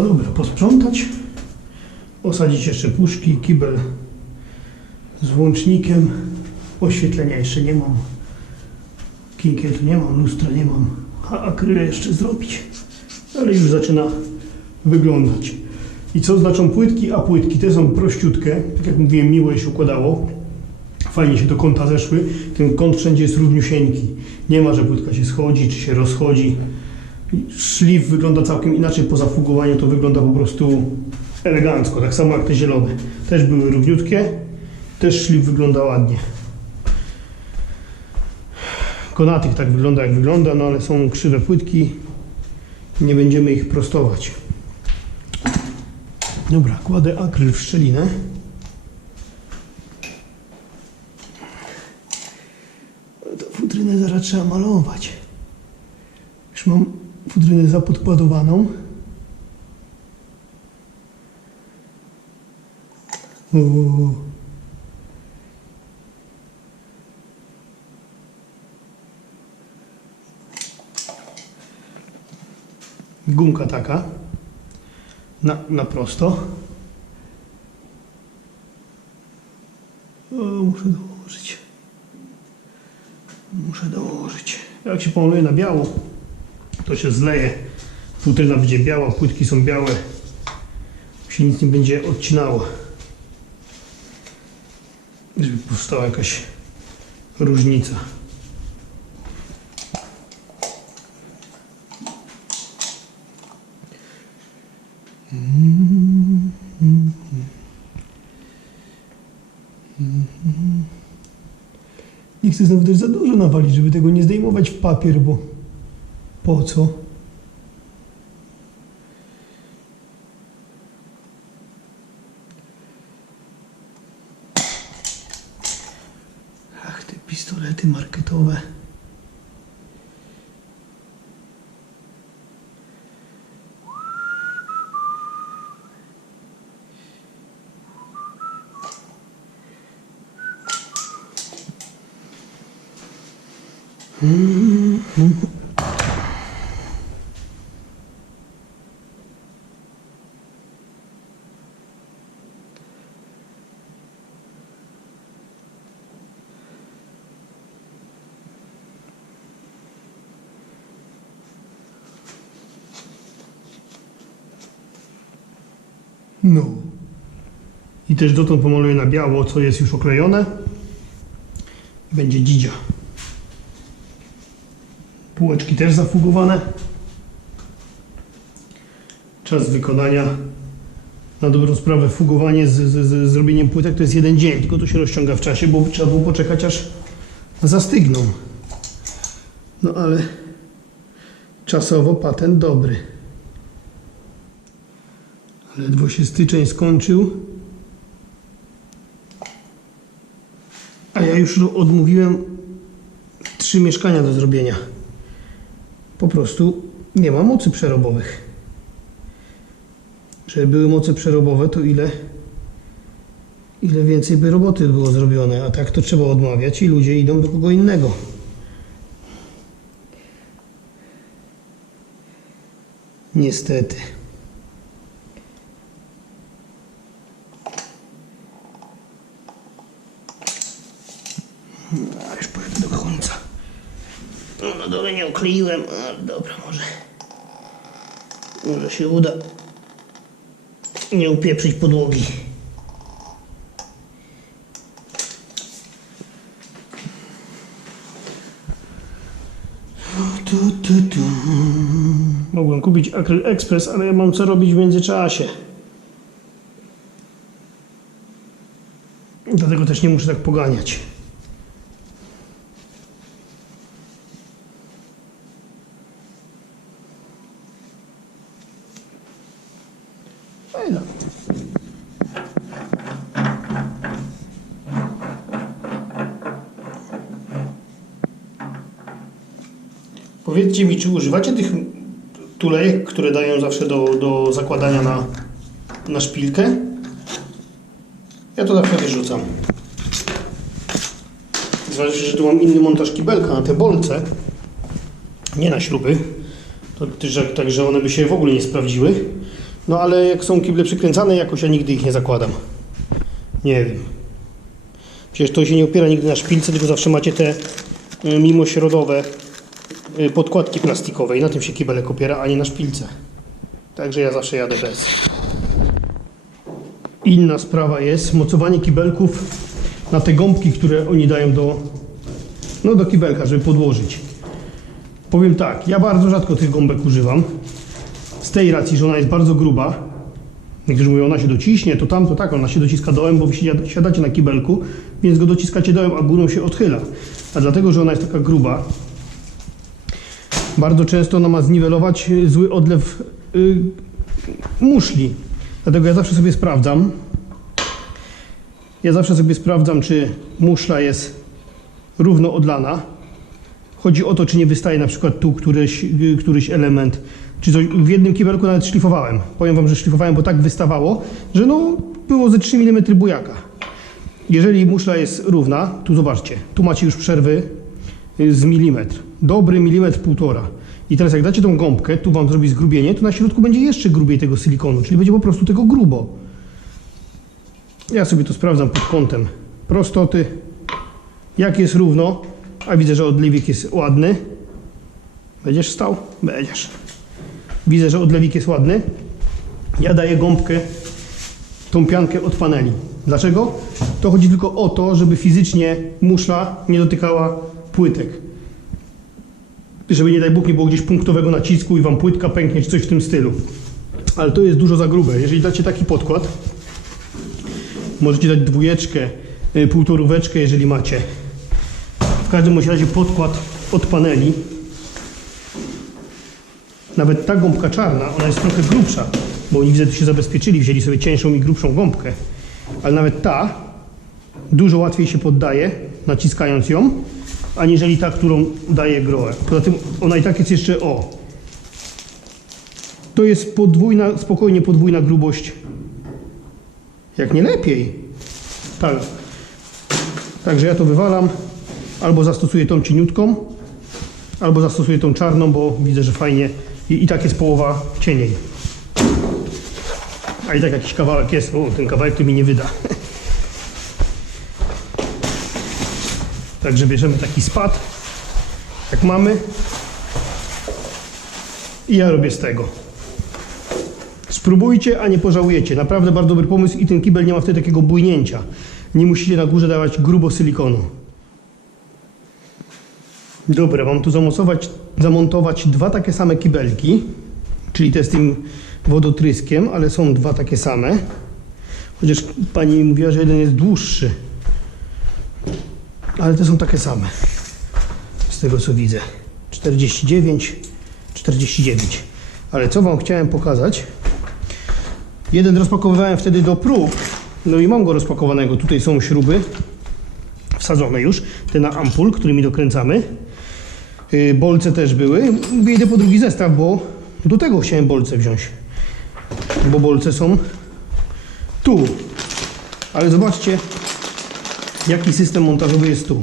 No dobra, posprzątać. Osadzić jeszcze puszki, kibel z włącznikiem. Oświetlenia jeszcze nie mam. Kinkiel tu nie mam, lustra nie mam. A akrylę jeszcze zrobić. Ale już zaczyna wyglądać. I co znaczą płytki? A płytki te są prościutkie. Tak jak mówiłem, miło się układało. Fajnie się do kąta zeszły. Ten kąt wszędzie jest równiusieńki. Nie ma, że płytka się schodzi czy się rozchodzi. Szlif wygląda całkiem inaczej. Po zafugowaniu to wygląda po prostu elegancko. Tak samo jak te zielone. Też były równiutkie. Też szlif wygląda ładnie. Konatyk tak wygląda jak wygląda, no ale są krzywe płytki. Nie będziemy ich prostować. Dobra, kładę akryl w szczelinę. To futrynę zaraz trzeba malować. Już mam futrynę zapodkładowaną. O. Gumka taka. Na, na prosto. O, muszę dołożyć. Muszę dołożyć. Jak się pomaluje na biało, to się zleje. Futryna będzie biała, płytki są białe. Się nic nie będzie odcinało. Żeby powstała jakaś różnica. Nie chcę znowu też za dużo nawalić, żeby tego nie zdejmować w papier, bo pocu. Ah, te pistolety marketowe. Mm-hmm. Hmm, hmm. No. I też dotąd pomaluję na biało, co jest już oklejone. Będzie dzidzia. Półeczki też zafugowane. Czas wykonania. Na dobrą sprawę fugowanie z, z, z zrobieniem płytek to jest jeden dzień, tylko to się rozciąga w czasie, bo trzeba było poczekać aż zastygną. No ale czasowo patent dobry. Ledwo się styczeń skończył. A ja już odmówiłem trzy mieszkania do zrobienia. Po prostu nie ma mocy przerobowych. Żeby były moce przerobowe, to ile, ile więcej by roboty było zrobione. A tak to trzeba odmawiać i ludzie idą do kogo innego. Niestety. A już pojadę do końca. No, na dole nie okleiłem, ale dobra, może. Może się uda nie upieprzyć podłogi. Tu, tu, tu. Mogłem kupić Acryl Express, ale ja mam co robić w międzyczasie. Dlatego też nie muszę tak poganiać. Powiedzcie mi, czy używacie tych tulejek, które dają zawsze do, do zakładania na, na szpilkę? Ja to zawsze wyrzucam. Zważywszy, że tu mam inny montaż kibelka na te bolce, nie na śruby, to, że, także one by się w ogóle nie sprawdziły. No ale jak są kible przykręcane, jakoś ja nigdy ich nie zakładam. Nie wiem. Przecież to się nie opiera nigdy na szpilce, tylko zawsze macie te y, mimośrodowe podkładki plastikowe i na tym się kibelek opiera, a nie na szpilce. Także ja zawsze jadę bez. Inna sprawa jest mocowanie kibelków na te gąbki, które oni dają do, no do kibelka, żeby podłożyć. Powiem tak, ja bardzo rzadko tych gąbek używam. Z tej racji, że ona jest bardzo gruba. Niektórzy mówią, ona się dociśnie, to tam, to tak, ona się dociska dołem, bo wy siada- siadacie na kibelku, więc go dociskacie dołem, a górą się odchyla. A dlatego, że ona jest taka gruba, bardzo często ona ma zniwelować y, zły odlew y, muszli. Dlatego ja zawsze sobie sprawdzam, ja zawsze sobie sprawdzam, czy muszla jest równo odlana. Chodzi o to, czy nie wystaje na przykład tu któryś, y, któryś element. Czy coś, w jednym kibelku nawet szlifowałem. Powiem wam, że szlifowałem, bo tak wystawało, że no było ze 3 mm bujaka. Jeżeli muszla jest równa, tu zobaczcie, tu macie już przerwy z milimetr. Dobry milimetr półtora. I teraz jak dacie tą gąbkę, tu wam zrobi zgrubienie, to na środku będzie jeszcze grubiej tego silikonu, czyli będzie po prostu tego grubo. Ja sobie to sprawdzam pod kątem prostoty. Jak jest równo, a widzę, że odlewik jest ładny. Będziesz stał? Będziesz. Widzę, że odlewik jest ładny. Ja daję gąbkę, tą piankę od paneli. Dlaczego? To chodzi tylko o to, żeby fizycznie muszla nie dotykała płytek. Żeby nie daj Bóg nie było gdzieś punktowego nacisku i wam płytka pęknie czy coś w tym stylu. Ale to jest dużo za grube. Jeżeli dacie taki podkład, możecie dać dwójeczkę, y, półtoróweczkę, jeżeli macie. W każdym razie podkład od paneli. Nawet ta gąbka czarna, ona jest trochę grubsza, bo oni widzę, tu się zabezpieczyli, wzięli sobie cieńszą i grubszą gąbkę. Ale nawet ta dużo łatwiej się poddaje, naciskając ją, aniżeli ta, którą daje groę. Poza tym ona i tak jest jeszcze o. To jest podwójna, spokojnie podwójna grubość. Jak nie lepiej. Tak. Także ja to wywalam. Albo zastosuję tą cieniutką, albo zastosuję tą czarną, bo widzę, że fajnie i, i tak jest połowa cieniej. A i tak jakiś kawałek jest. O, ten kawałek to mi nie wyda. Także bierzemy taki spad, jak mamy. I ja robię z tego. Spróbujcie, a nie pożałujecie. Naprawdę bardzo dobry pomysł i ten kibel nie ma wtedy takiego bujnięcia. Nie musicie na górze dawać grubo silikonu. Dobra, mam tu zamontować, zamontować dwa takie same kibelki, czyli te z tym wodotryskiem, ale są dwa takie same. Chociaż pani mówiła, że jeden jest dłuższy. Ale te są takie same. Z tego co widzę. 49, 49. Ale co wam chciałem pokazać? Jeden rozpakowywałem wtedy do prób. No i mam go rozpakowanego. Tutaj są śruby wsadzone już. Te na ampul, którymi dokręcamy. Yy, Bolce też były. Idę po drugi zestaw, bo do tego chciałem bolce wziąć. Bo bolce są tu. Ale zobaczcie, jaki system montażowy jest tu.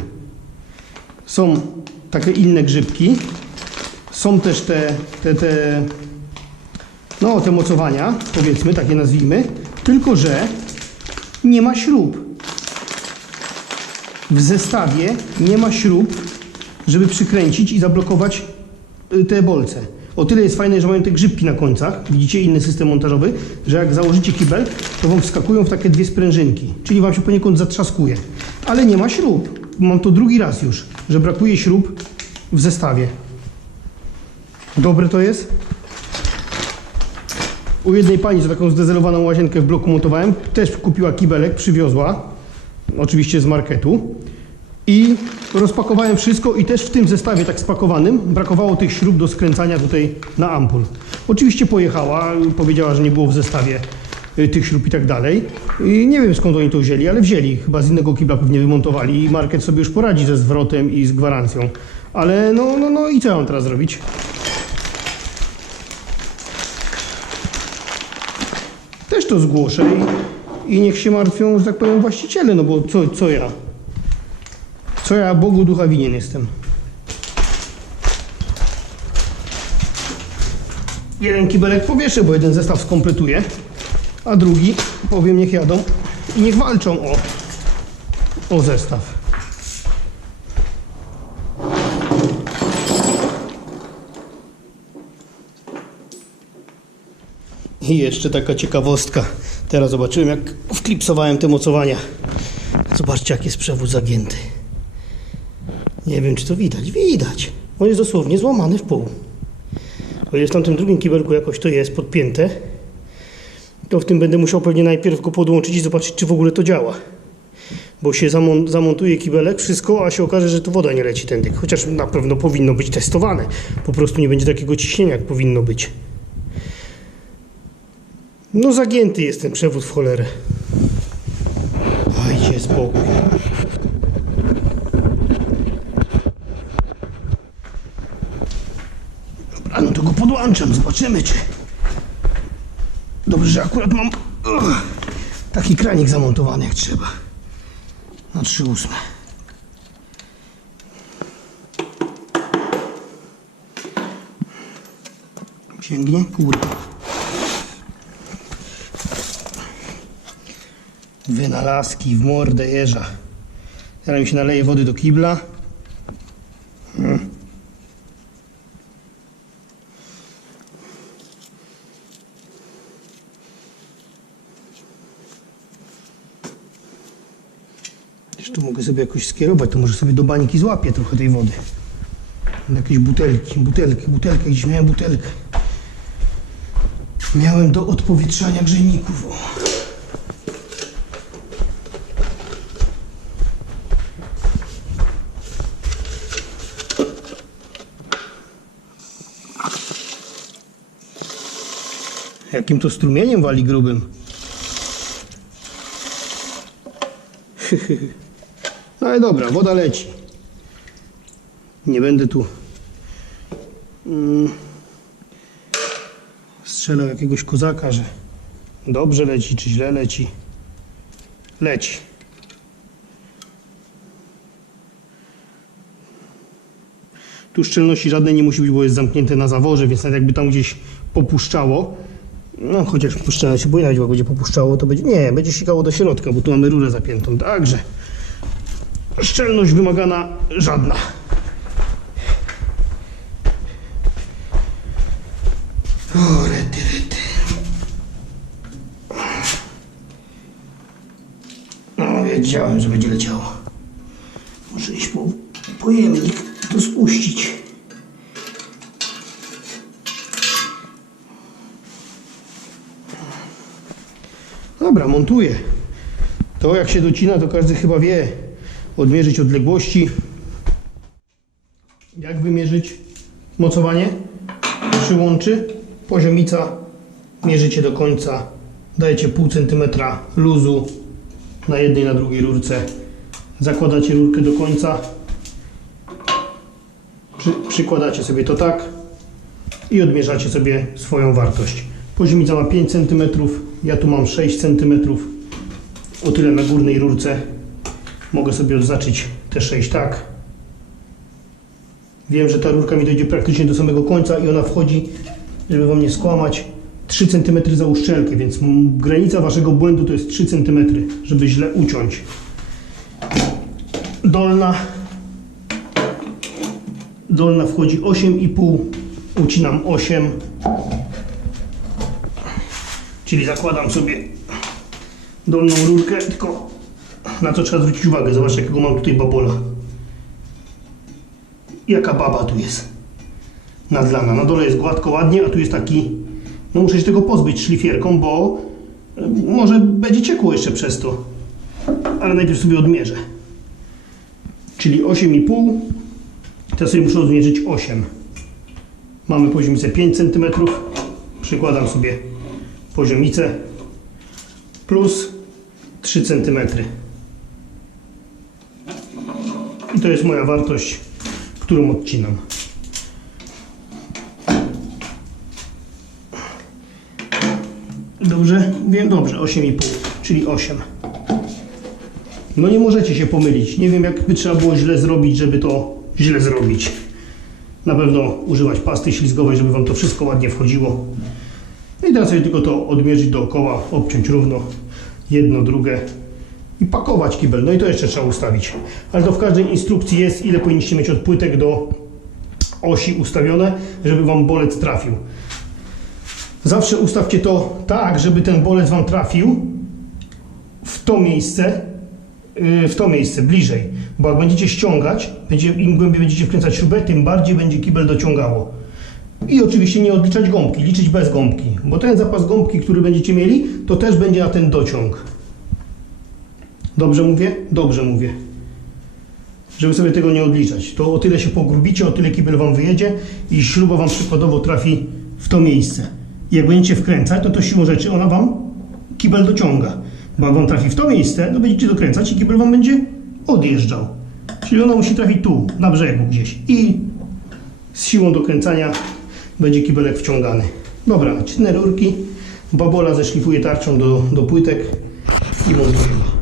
Są takie inne grzybki. Są też te, te, te, no, te mocowania, powiedzmy, takie nazwijmy. Tylko, że nie ma śrub. W zestawie nie ma śrub, żeby przykręcić i zablokować y, te bolce. O tyle jest fajne, że mają te grzybki na końcach. Widzicie inny system montażowy, że jak założycie kibel, to wam wskakują w takie dwie sprężynki. Czyli wam się poniekąd zatrzaskuje. Ale nie ma śrub. Mam to drugi raz już, że brakuje śrub w zestawie. Dobre to jest? U jednej pani, co taką zdezelowaną łazienkę w bloku montowałem, też kupiła kibelek, przywiozła, oczywiście z marketu. I rozpakowałem wszystko i też w tym zestawie tak spakowanym brakowało tych śrub do skręcania tutaj na ampul. Oczywiście pojechała, powiedziała, że nie było w zestawie tych śrub i tak dalej. I nie wiem skąd oni to wzięli, ale wzięli. Chyba z innego kibla pewnie wymontowali i market sobie już poradzi ze zwrotem i z gwarancją. Ale no, no, no i co ja mam teraz zrobić? Też to zgłoszę i, i niech się martwią, że tak powiem, właściciele, no bo co, co ja? Co ja Bogu ducha winien jestem? jeden kibelek powieszę, bo jeden zestaw skompletuję, a drugi powiem niech jadą i niech walczą o, o zestaw. I jeszcze taka ciekawostka. Teraz zobaczyłem, jak wklipsowałem te mocowania. Zobaczcie, jak jest przewód zagięty. Nie wiem, czy to widać. Widać. On jest dosłownie złamany w pół. O ile w tamtym drugim kibelku jakoś to jest podpięte, to w tym będę musiał pewnie najpierw go podłączyć i zobaczyć, czy w ogóle to działa. Bo się zamon- zamontuje kibelek, wszystko, a się okaże, że tu woda nie leci tędy. Chociaż na pewno powinno być testowane. Po prostu nie będzie takiego ciśnienia, jak powinno być. No zagięty jest ten przewód w cholerę. Dajcie spokój. Dobra, no to go podłączam, zobaczymy czy... Dobrze, że akurat mam ugh, taki kranik zamontowany jak trzeba. Na 3,8. Sięgnie? Kurde. Wynalazki w mordę jeża. Teraz mi się naleje wody do kibla. Przecież tu mogę sobie jakoś skierować, to może sobie do bańki złapię trochę tej wody. Jakieś butelki, butelki, butelkę, gdzieś miałem butelkę. Miałem do odpowietrzania grzejników. O. Jakim to strumieniem wali grubym. No ale dobra, woda leci. Nie będę tu mm, strzelał jakiegoś kozaka, że dobrze leci, czy źle leci. Leci. Tu szczelności żadnej nie musi być, bo jest zamknięte na zaworze, więc nawet jakby tam gdzieś popuszczało, no chociaż puszczane się bo jak będzie popuszczało, to będzie. Nie, będzie sikało do środka, bo tu mamy rurę zapiętą. Także szczelność wymagana żadna. O, rety, rety. No, wiedziałem, że będzie leciało. Muszę iść po pojemnik, to spuścić. Dobra, montuję. To jak się docina, to każdy chyba wie. Odmierzyć odległości. Jak wymierzyć mocowanie? Przyłączy. Poziomica. Mierzycie do końca. Dajecie pół centymetra luzu na jednej, na drugiej rurce. Zakładacie rurkę do końca. Przy, przykładacie sobie to tak i odmierzacie sobie swoją wartość. Poziomica ma 5 cm, ja tu mam 6 cm. O tyle na górnej rurce mogę sobie odznaczyć te 6 tak. Wiem, że ta rurka mi dojdzie praktycznie do samego końca i ona wchodzi, żeby Wam nie skłamać, 3 cm za uszczelkę, więc granica Waszego błędu to jest 3 cm, żeby źle uciąć. Dolna dolna wchodzi 8,5 ucinam 8 czyli zakładam sobie dolną rurkę tylko na co trzeba zwrócić uwagę. Zobaczcie jakiego mam tutaj babola. Jaka baba tu jest. Nadlana. Na dole jest gładko ładnie a tu jest taki no muszę się tego pozbyć szlifierką bo e, może będzie ciekło jeszcze przez to. Ale najpierw sobie odmierzę. Czyli 8,5 Teraz sobie muszę odmierzyć 8. Mamy poziomicę 5 cm. Przykładam sobie poziomicę. Plus 3 cm. I to jest moja wartość, którą odcinam. Dobrze? Wiem dobrze, 8,5, czyli 8. No nie możecie się pomylić. Nie wiem, jak by trzeba było źle zrobić, żeby to źle zrobić. Na pewno używać pasty ślizgowej, żeby Wam to wszystko ładnie wchodziło. No I teraz sobie tylko to odmierzyć dookoła, obciąć równo, jedno, drugie i pakować kibel. No i to jeszcze trzeba ustawić. Ale to w każdej instrukcji jest, ile powinniście mieć od płytek do osi ustawione, żeby Wam bolec trafił. Zawsze ustawcie to tak, żeby ten bolec Wam trafił w to miejsce, yy, w to miejsce, bliżej. Bo jak będziecie ściągać, będzie, im głębiej będziecie wkręcać śrubę, tym bardziej będzie kibel dociągało. I oczywiście nie odliczać gąbki, liczyć bez gąbki, bo ten zapas gąbki, który będziecie mieli, to też będzie na ten dociąg. Dobrze mówię? Dobrze mówię. Żeby sobie tego nie odliczać. To o tyle się pogrubicie, o tyle kibel Wam wyjedzie i śruba Wam przykładowo trafi w to miejsce. I jak będziecie wkręcać, to to siłą rzeczy ona Wam kibel dociąga. Bo jak Wam trafi w to miejsce, to będziecie dokręcać i kibel Wam będzie odjeżdżał. Czyli ona musi trafić tu, na brzegu gdzieś. I z siłą dokręcania będzie kibelek wciągany. Dobra, nacisnę rurki, babola zeszlifuję tarczą do, do płytek i montuję.